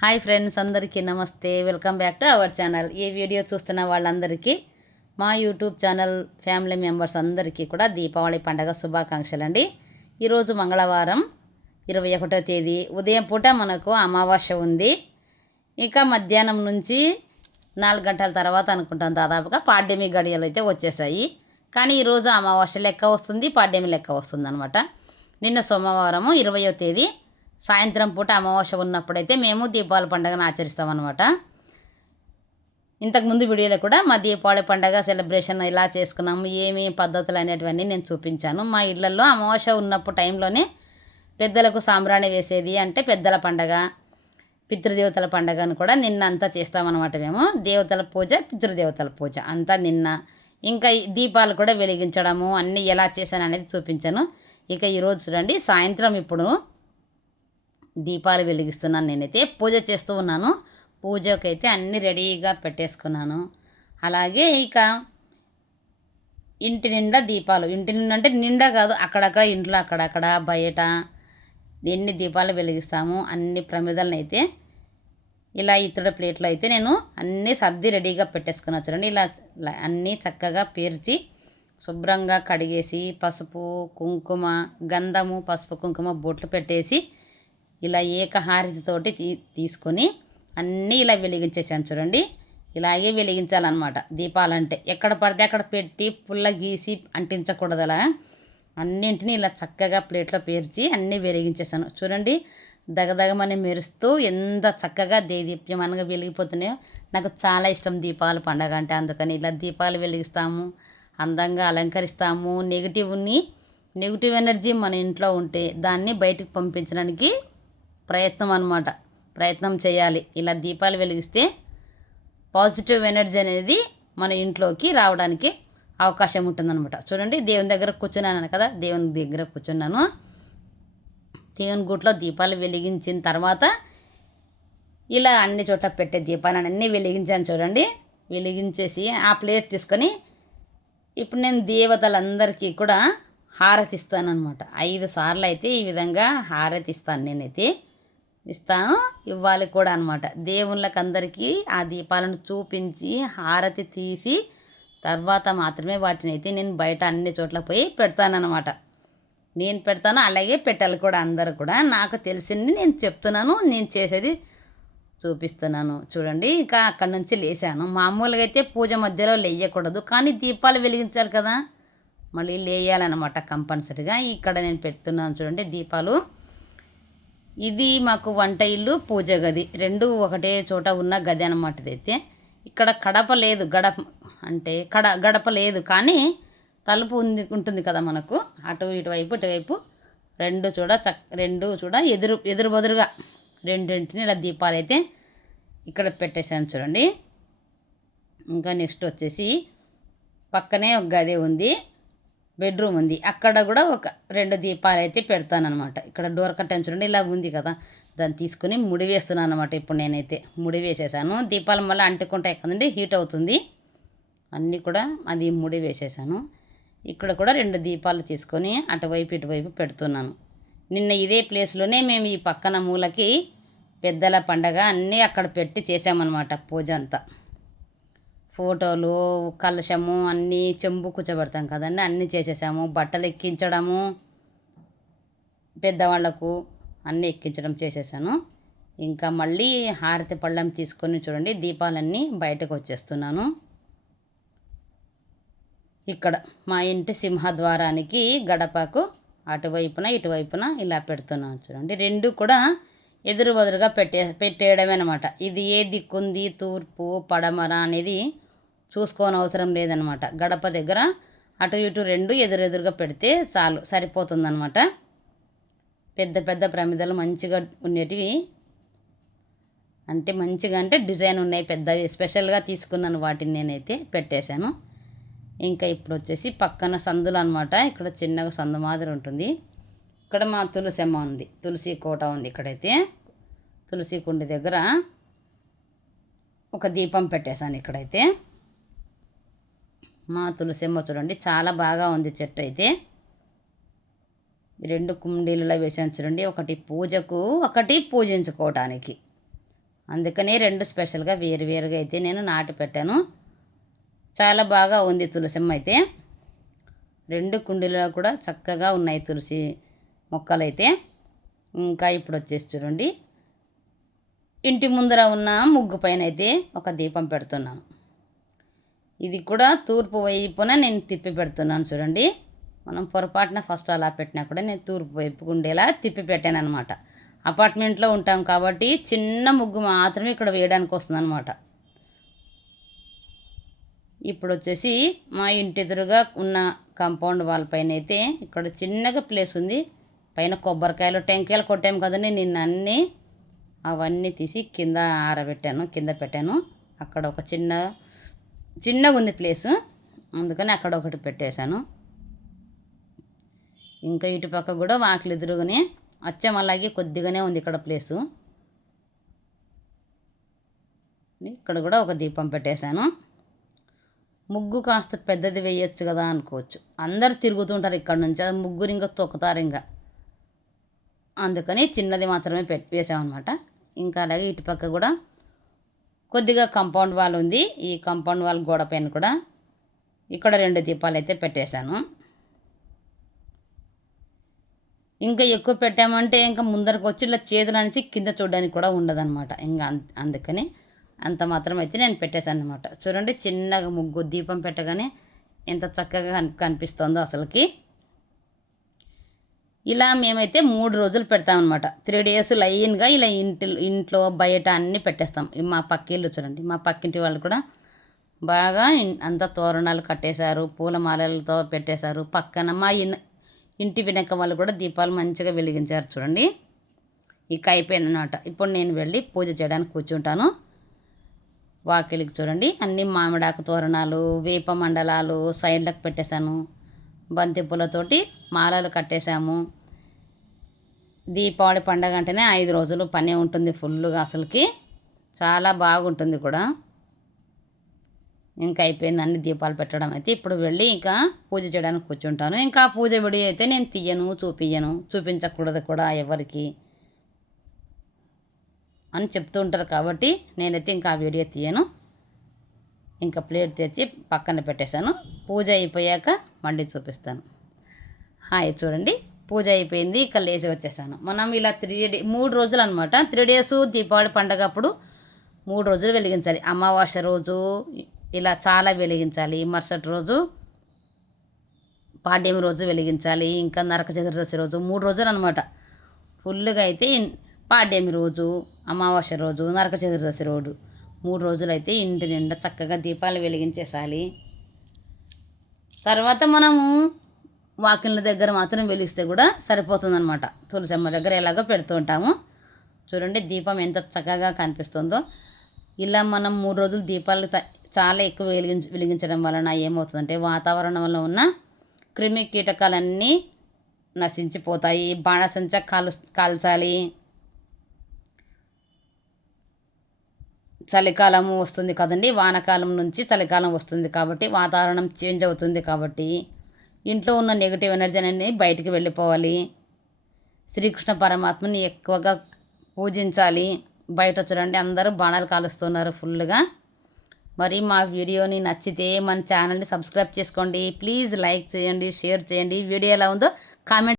Hi friends అందరికీ నమస్తే. Welcome back to our channel. ఈ వీడియో చూస్తున్న వాళ్ళందరికీ మా యూట్యూబ్ ఛానల్ ఫ్యామిలీ మెంబర్స్ అందరికీ కూడా దీపావళి పండగ శుభాకాంక్షలు అండి ఈరోజు మంగళవారం ఇరవై ఒకటో తేదీ. ఉదయం పూట మనకు అమావాస్య ఉంది. ఇంకా మధ్యాహ్నం నుంచి నాలుగు గంటల తర్వాత అనుకుంటాం. దాదాపుగా పాడ్యమి గడియలు అయితే వచ్చేసాయి. కానీ ఈరోజు అమావాస్య లెక్క వస్తుంది పాడ్యమి లెక్క వస్తుంది అనమాట నిన్న సోమవారము ఇరవయో తేదీ. సాయంత్రం పూట అమావాస్య ఉన్నప్పుడైతే మేము దీపావళి పండుగను ఆచరిస్తామన్నమాట. ఇంతకుముందు వీడియోలో కూడా మా దీపావళి పండగ సెలబ్రేషన్ ఎలా చేసుకున్నాము ఏమి పద్ధతులు అనేటివన్నీ నేను చూపించాను. మా ఇళ్ళలో అమావాస్య ఉన్నప్పుడు టైంలోనే పెద్దలకు సాంబ్రాణి వేసేది అంటే పెద్దల పండగ పితృదేవతల పండగను కూడా నిన్న అంతా చేస్తామన్నమాట మేము. దేవతల పూజ పితృదేవతల పూజ అంతా నిన్న. ఇంకా దీపాలు కూడా వెలిగించడము అన్నీ ఎలా చేశాను అనేది చూపించాను. ఇక ఈరోజు చూడండి సాయంత్రం ఇప్పుడు దీపాలు వెలిగిస్తున్నాను. నేనైతే పూజ చేస్తూ ఉన్నాను. పూజకైతే అన్నీ రెడీగా పెట్టేసుకున్నాను. అలాగే ఇక ఇంటి నిండా దీపాలు. ఇంటి నిండా అంటే నిండా కాదు అక్కడక్కడ ఇంట్లో అక్కడక్కడ బయట ఎన్ని దీపాలు వెలిగిస్తాము అన్ని ప్రమిదలను అయితే ఇలా ఇతర ప్లేట్లో అయితే నేను అన్నీ సర్ది రెడీగా పెట్టేసుకున్నా చూడండి. ఇలా ఇలా అన్నీ చక్కగా పేర్చి శుభ్రంగా కడిగేసి పసుపు కుంకుమ గంధము పసుపు కుంకుమ బొట్లు పెట్టేసి ఇలా ఏకహారతితోటి తీ తీసుకొని అన్నీ ఇలా వెలిగించేసాను చూడండి. ఇలాగే వెలిగించాలన్నమాట. దీపాలంటే ఎక్కడ పడితే అక్కడ పెట్టి పుల్ల గీసి అంటించకూడదు అలా అన్నింటినీ ఇలా చక్కగా ప్లేట్లో పేర్చి అన్నీ వెలిగించేసాను చూడండి దగదగమని మెరుస్తూ ఎంత చక్కగా దేదీప్యమనగా వెలిగిపోతున్నాయో. నాకు చాలా ఇష్టం దీపాలు పండగ అంటే. అందుకని ఇలా దీపాలు వెలిగిస్తాము అందంగా అలంకరిస్తాము. నెగిటివ్ని నెగిటివ్ ఎనర్జీ మన ఇంట్లో ఉంటే దాన్ని బయటకు పంపించడానికి ప్రయత్నం అనమాట ప్రయత్నం చేయాలి. ఇలా దీపాలు వెలిగిస్తే పాజిటివ్ ఎనర్జీ అనేది మన ఇంట్లోకి రావడానికి అవకాశం ఉంటుందన్నమాట. చూడండి దేవుని దగ్గర కూర్చున్నాను కదా? దేవుని దగ్గర కూర్చున్నాను. దేవుని గుట్లో దీపాలు వెలిగించిన తర్వాత ఇలా అన్ని చోట్ల పెట్టే దీపాలను అన్నీ వెలిగించాను చూడండి. వెలిగించేసి ఆ ప్లేట్ తీసుకొని ఇప్పుడు నేను దేవతలందరికీ కూడా హారతి ఇస్తాను అనమాట ఐదు సార్లు అయితే ఈ విధంగా హారతి ఇస్తాను నేనైతే. ఇస్తాను ఇవ్వాలి కూడా అనమాట దేవుళ్ళకి అందరికీ ఆ దీపాలను చూపించి హారతి తీసి తర్వాత మాత్రమే వాటిని అయితే నేను బయట అన్ని చోట్ల పోయి పెడతానమాట నేను పెడతాను అలాగే పెట్టాలి కూడా అందరు కూడా. నాకు తెలిసింది నేను చెప్తున్నాను నేను చేసేది చూపిస్తున్నాను. చూడండి ఇంకా అక్కడి నుంచి లేచాను. మామూలుగా అయితే పూజ మధ్యలో లేయకూడదు కానీ దీపాలు వెలిగించాలి కదా. మళ్ళీ లేయాలన్నమాట కంపల్సరిగా. ఇక్కడ నేను పెడుతున్నాను చూడండి దీపాలు. ఇది మాకు వంట ఇల్లు పూజ గది. రెండు ఒకటే చోట ఉన్న గది అనమాట అయితే. ఇక్కడ కడప లేదు గడప అంటే కడ గడప లేదు కానీ తలుపు ఉంది ఉంటుంది కదా మనకు. అటు ఇటువైపు ఇటువైపు రెండు చూడ చక్ రెండు చూడ ఎదురు ఎదురు బదురుగా రెండింటిని ఇలా దీపాలు అయితే ఇక్కడ పెట్టేశాను చూడండి. ఇంకా నెక్స్ట్ వచ్చేసి పక్కనే ఒక గది ఉంది. బెడ్రూమ్ ఉంది. అక్కడ కూడా ఒక రెండు దీపాలు అయితే పెడతానమాట ఇక్కడ డోర్ కట్టాను చూడండి ఇలా ఉంది కదా. దాన్ని తీసుకుని ముడి వేస్తున్నాను అనమాట ఇప్పుడు నేనైతే. ముడి వేసేసాను. దీపాలు మళ్ళీ అంటుకుంటాయి కదండి హీట్ అవుతుంది. అన్నీ కూడా అది ముడి వేసేసాను. ఇక్కడ కూడా రెండు దీపాలు తీసుకొని అటువైపు ఇటువైపు పెడుతున్నాను. నిన్న ఇదే ప్లేస్లోనే మేము ఈ పక్కన మూలకి పెద్దల పండగ అన్నీ అక్కడ పెట్టి చేసామన్నమాట పూజ అంతా. ఫోటోలు కలశము అన్నీ చెంబు కూర్చోబెడతాం కదండి. అన్నీ చేసేసాము. బట్టలు ఎక్కించడము పెద్దవాళ్ళకు అన్నీ ఎక్కించడం చేసేసాను. ఇంకా మళ్ళీ హారతి పళ్ళం తీసుకొని చూడండి దీపాలన్నీ బయటకు వచ్చేస్తున్నాను. ఇక్కడ మా ఇంటి సింహద్వారానికి గడపకు అటువైపున ఇటువైపున ఇలా పెడుతున్నాను చూడండి. రెండు కూడా ఎదురు బదురుగా పెట్టే పెట్టేయడమే అనమాట ఇది ఏ దిక్కుంది? తూర్పు పడమర అనేది చూసుకోని అవసరం లేదనమాట. గడప దగ్గర అటు ఇటు రెండు ఎదురెదురుగా పెడితే చాలు సరిపోతుందనమాట. పెద్ద పెద్ద ప్రమిదలు మంచిగా ఉండేటివి. అంటే మంచిగా అంటే డిజైన్ ఉన్నాయి పెద్దవి. స్పెషల్గా తీసుకున్నాను వాటిని నేనైతే పెట్టేశాను. ఇంకా ఇప్పుడు వచ్చేసి పక్కన సందులు అనమాట. ఇక్కడ చిన్నగా సందు మాదిరి ఉంటుంది. ఇక్కడ మా తులసమ్మ ఉంది. తులసి కోట ఉంది ఇక్కడైతే. తులసి కుండి దగ్గర ఒక దీపం పెట్టేశాను ఇక్కడైతే. మా తులసిమ్మ చూడండి చాలా బాగా ఉంది చెట్టు అయితే. రెండు కుండీలలో వేసాను చూడండి ఒకటి పూజకు ఒకటి పూజించుకోవటానికి. అందుకనే రెండు స్పెషల్గా వేరు వేరుగా అయితే నేను నాటి పెట్టాను. చాలా బాగా ఉంది తులసిమ్మ అయితే. రెండు కుండీలలో కూడా చక్కగా ఉన్నాయి తులసి మొక్కలైతే. ఇంకా ఇప్పుడు వచ్చేసి చూడండి ఇంటి ముందర ఉన్న ముగ్గు పైన అయితే ఒక దీపం పెడుతున్నాను. ఇది కూడా తూర్పు వైపున నేను తిప్పి పెడుతున్నాను చూడండి. మనం పొరపాటున ఫస్ట్ అలా పెట్టినా కూడా నేను తూర్పు వైపుకు ఉండేలా తిప్పి పెట్టాను అనమాట అపార్ట్మెంట్లో ఉంటాం కాబట్టి చిన్న ముగ్గు మాత్రమే ఇక్కడ వేయడానికి వస్తుంది అనమాట ఇప్పుడు వచ్చేసి మా ఇంటి ఎదురుగా ఉన్న కాంపౌండ్ వాల్ పైన అయితే ఇక్కడ చిన్నగా ప్లేస్ ఉంది. పైన కొబ్బరికాయలు టెంకాయలు కొట్టాము కదండి నిన్న అన్నీ. అవన్నీ తీసి కింద ఆరబెట్టాను కింద పెట్టాను. అక్కడ ఒక చిన్న చిన్నగా ఉంది ప్లేసు. అందుకని అక్కడ ఒకటి పెట్టేశాను. ఇంకా ఇటు పక్క కూడా వాకిలి ఎదురుగానే అచ్చం అలాగే కొద్దిగానే ఉంది ఇక్కడ ప్లేసు. ఇక్కడ కూడా ఒక దీపం పెట్టేశాను. ముగ్గు కాస్త పెద్దది వేయచ్చు కదా అనుకోవచ్చు. అందరు తిరుగుతుంటారు ఇక్కడ నుంచి. అది ముగ్గురు ఇంకా తొక్కుతారు ఇంకా. అందుకని చిన్నది మాత్రమే పెట్ వేసామన్నమాట. ఇంకా అలాగే ఇటుపక్క కూడా కొద్దిగా కంపౌండ్ వాల్ ఉంది. ఈ కాంపౌండ్ వాల్ గోడ పైన కూడా ఇక్కడ రెండు దీపాలు అయితే పెట్టేశాను. ఇంకా ఎక్కువ పెట్టామంటే ఇంకా ముందరకు వచ్చి ఇలా చేతులు అనేసి కింద చూడడానికి కూడా ఉండదన్నమాట. ఇంకా అందుకని అంత మాత్రం అయితే నేను పెట్టేశాను అనమాట చూడండి చిన్నగా ముగ్గు దీపం పెట్టగానే ఎంత చక్కగా కనిపిస్తుందో అసలుకి. ఇలా మేమైతే మూడు రోజులు పెడతాం అనమాట త్రీ డేస్ లైన్గా ఇలా ఇంటి ఇంట్లో బయట అన్నీ పెట్టేస్తాం. మా పక్కిళ్ళు చూడండి. మా పక్కింటి వాళ్ళు కూడా బాగా అంతా తోరణాలు కట్టేశారు పూల మాలలతో పెట్టేశారు. పక్కన మా ఇన్ ఇంటి వెనక వాళ్ళు కూడా దీపాలు మంచిగా వెలిగించారు చూడండి. ఇక అయిపోయిందనమాట ఇప్పుడు నేను వెళ్ళి పూజ చేయడానికి కూర్చుంటాను. వాకిలికి చూడండి. అన్ని మామిడాకు తోరణాలు వేప మండలాలు సైడ్లకు పెట్టేశాను. బంతి పూలతోటి మాలలు కట్టేశాము. దీపావళి పండగ అంటేనే ఐదు రోజులు పని ఉంటుంది ఫుల్గా అసలుకి. చాలా బాగుంటుంది కూడా. ఇంకా అయిపోయింది అన్ని దీపాలు పెట్టడం అయితే. ఇప్పుడు వెళ్ళి ఇంకా పూజ చేయడానికి కూర్చుంటాను. ఇంకా పూజ వీడియో అయితే నేను తీయను చూపించను చూపించకూడదు కూడా ఎవరికి అని చెప్తూ ఉంటారు కాబట్టి నేనైతే ఇంకా ఆ వీడియో తీయను. ఇంకా ప్లేట్ తెచ్చి పక్కన పెట్టేశాను. పూజ అయిపోయాక మళ్ళీ చూపిస్తాను. హాయ్ చూడండి. పూజ అయిపోయింది ఇక్కడ లేచి వచ్చేసాను. మనం ఇలా త్రీ డే మూడు రోజులు అనమాట త్రీ డేస్ దీపావళి పండగ అప్పుడు మూడు రోజులు వెలిగించాలి. అమావాస్య రోజు ఇలా చాలా వెలిగించాలి. మరుసటి రోజు పాడ్యం రోజు వెలిగించాలి. ఇంకా నరక చతుర్దశి రోజు మూడు రోజులు అనమాట ఫుల్గా అయితే పాడ్యమి రోజు అమావాస్య రోజు నరక చతుర్దశి రోజు మూడు రోజులు అయితే ఇంటి నిండా చక్కగా దీపాలు వెలిగించేసాలి. తర్వాత మనము వాకిళ్ళ దగ్గర మాత్రం వెలిగిస్తే కూడా సరిపోతుందన్నమాట. తులసమ్మ దగ్గర ఎలాగో పెడుతూ ఉంటాము. చూడండి దీపం ఎంత చక్కగా కనిపిస్తుందో. ఇలా మనం మూడు రోజులు దీపాలు చాలా ఎక్కువ వెలిగించ వెలిగించడం వలన ఏమవుతుందంటే వాతావరణంలో ఉన్న క్రిమి కీటకాలన్నీ నశించిపోతాయి. బాణసంచ కాలు కాల్చాలి. చలికాలము వస్తుంది కదండి. వానకాలం నుంచి చలికాలం వస్తుంది కాబట్టి వాతావరణం చేంజ్ అవుతుంది కాబట్టి ఇంట్లో ఉన్న నెగిటివ్ ఎనర్జీ అనేది బయటికి వెళ్ళిపోవాలి. శ్రీకృష్ణ పరమాత్మని ఎక్కువగా పూజించాలి. బయట చూడండి అందరూ బాణాలు కాలుస్తున్నారు ఫుల్గా. మరి మా వీడియోని నచ్చితే మన ఛానల్ని సబ్స్క్రైబ్ చేసుకోండి. ప్లీజ్ లైక్ చేయండి షేర్ చేయండి. వీడియో ఎలా ఉందో కామెంట్